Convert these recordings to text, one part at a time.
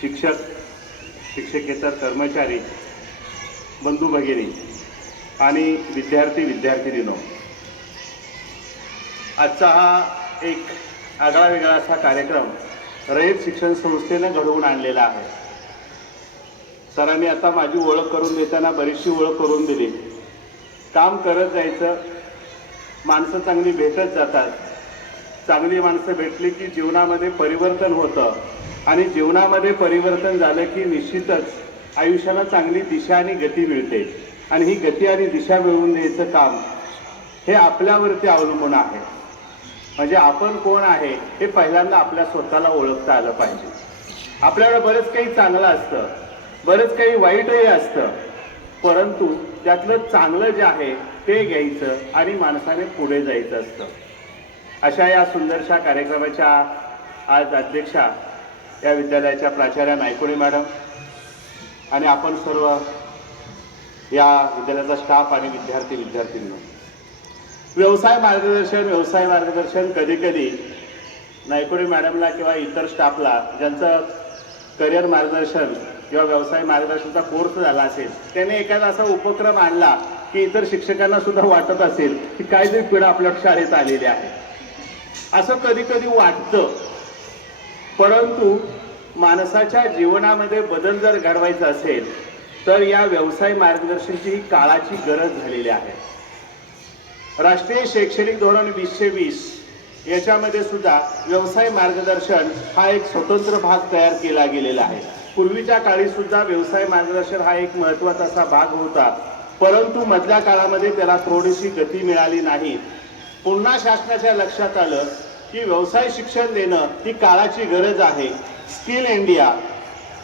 शिक्षक शिक्षकेतर कर्मचारी बंधू भगिनी आणि विद्यार्थी विद्यार्थिनीनो आजचा हा एक आगळा वेगळा असा कार्यक्रम रयत शिक्षण संस्थेनं घडवून आणलेला आहे. सरांनी आता माझी ओळख करून देताना बरीचशी ओळख करून दिली. काम करत जायचं माणसं चांगली भेटत जातात चांगली माणसं भेटली की जीवनामध्ये परिवर्तन होतं. आणि जीवनामध्ये परिवर्तन झालं की निश्चितच आयुष्याला चांगली दिशा आणि गती मिळते. आणि ही गती आणि दिशा मिळवून द्यायचं काम हे आपल्यावरती अवलंबून आहे. म्हणजे आपण कोण आहे हे पहिल्यांदा आपल्या स्वतःला ओळखता आलं पाहिजे. आपल्याला बरंच काही चांगलं असतं. बरंच काही वाईटही असतं. परंतु त्यातलं चांगलं जे आहे ते घ्यायचं आणि माणसाने पुढे जायचं असतं. अशा या सुंदरशा कार्यक्रमाच्या आज अध्यक्षा या विद्यालयाच्या प्राचार्या नायकोणी मॅडम आणि आपण सर्व या विद्यालयाचा स्टाफ आणि विद्यार्थी विद्यार्थींना व्यवसाय मार्गदर्शन व्यवसाय मार्गदर्शन कधीकधी कधी नायकोडी मॅडमला किंवा इतर स्टाफला ज्यांचं करिअर मार्गदर्शन किंवा व्यवसाय मार्गदर्शनचा कोर्स झाला असेल त्याने एखादा असा उपक्रम आणला की इतर शिक्षकांना सुद्धा वाटत असेल की काहीतरी पिढा आपल्या शाळेत आलेली आहे. असं कधी कधी वाटतं. परंतु माणसाच्या जीवनामध्ये बदल जर घडवायचा असेल तर या व्यवसाय मार्गदर्शनची ही काळाची गरज झालेली आहे. राष्ट्रीय शैक्षणिक धोरण वीसशे वीस याच्यामध्ये सुद्धा व्यवसाय मार्गदर्शन हा एक स्वतंत्र भाग तयार केला गेलेला आहे. पूर्वीच्या काळी सुद्धा व्यवसाय मार्गदर्शन हा एक महत्त्वाचा असा भाग होता. परंतु मधल्या काळामध्ये त्याला थोडीशी गती मिळाली नाही. पुन्हा शासनाच्या लक्षात आलं की व्यवसाय शिक्षण देणं ही काळाची गरज आहे. स्किल इंडिया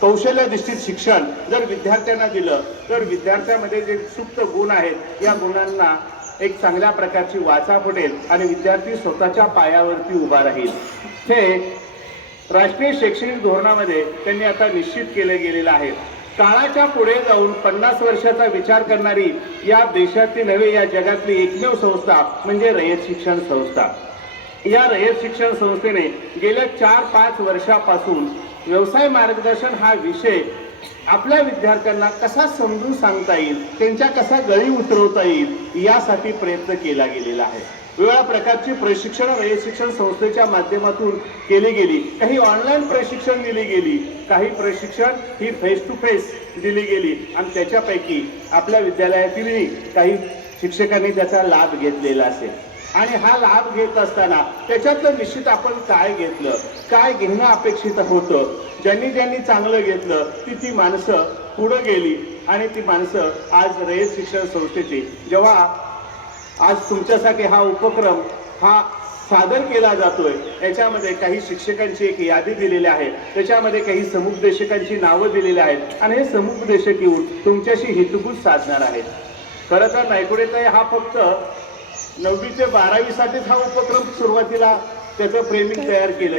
कौशल्याधिष्ठित शिक्षण जर विद्यार्थ्यांना दिलं तर विद्यार्थ्यामध्ये जे सुप्त गुण आहेत या गुणांना एक चांगल्या प्रकारची वाचा फुटेल आणि विद्यार्थी स्वतःच्या पायावरती उभा राहील. हे राष्ट्रीय शैक्षणिक धोरणामध्ये त्यांनी आता निश्चित केले गेलेलं आहे. काळाच्या पुढे जाऊन पन्नास वर्षाचा विचार करणारी या देशातली नव्हे या जगातली एकमेव संस्था म्हणजे रयत शिक्षण संस्था. या रयत शिक्षण संस्थेने गेल्या चार पाच वर्षापासून व्यवसाय मार्गदर्शन हा विषय आपल्या विद्यार्थ्यांना कसा समजून सांगता येईल त्यांच्या कसा गळी उतरवता येईल यासाठी प्रयत्न केला गेलेला आहे. वेगळ्या प्रकारची प्रशिक्षण रयत शिक्षण संस्थेच्या माध्यमातून केली गेली. काही ऑनलाईन प्रशिक्षण दिली गेली. काही प्रशिक्षण ही फेस टू फेस दिली गेली. आणि त्याच्यापैकी आपल्या विद्यालयातील काही शिक्षकांनी त्याचा लाभ घेतलेला असेल. आणि हा लाभ घेत असताना त्याच्यातलं निश्चित आपण काय घेतलं? काय घेणं अपेक्षित होतं? ज्यांनी ज्यांनी चांगलं घेतलं ती ती माणसं पुढं गेली. आणि ती माणसं आज रयत शिक्षण संस्थेची. जेव्हा आज तुमच्यासाठी हा उपक्रम हा सादर केला जातोय. याच्यामध्ये काही शिक्षकांची एक यादी दिलेली आहे. त्याच्यामध्ये काही समुपदेशकांची नावं दिलेली आहेत. आणि हे समुपदेशक येऊन तुमच्याशी हितगुज साधणार आहेत. खरं तर नायकुडेचा हा फक्त नववी ते बारावीसाठीच हा उपक्रम सुरुवातीला त्याचं प्रेमिक तयार केलं.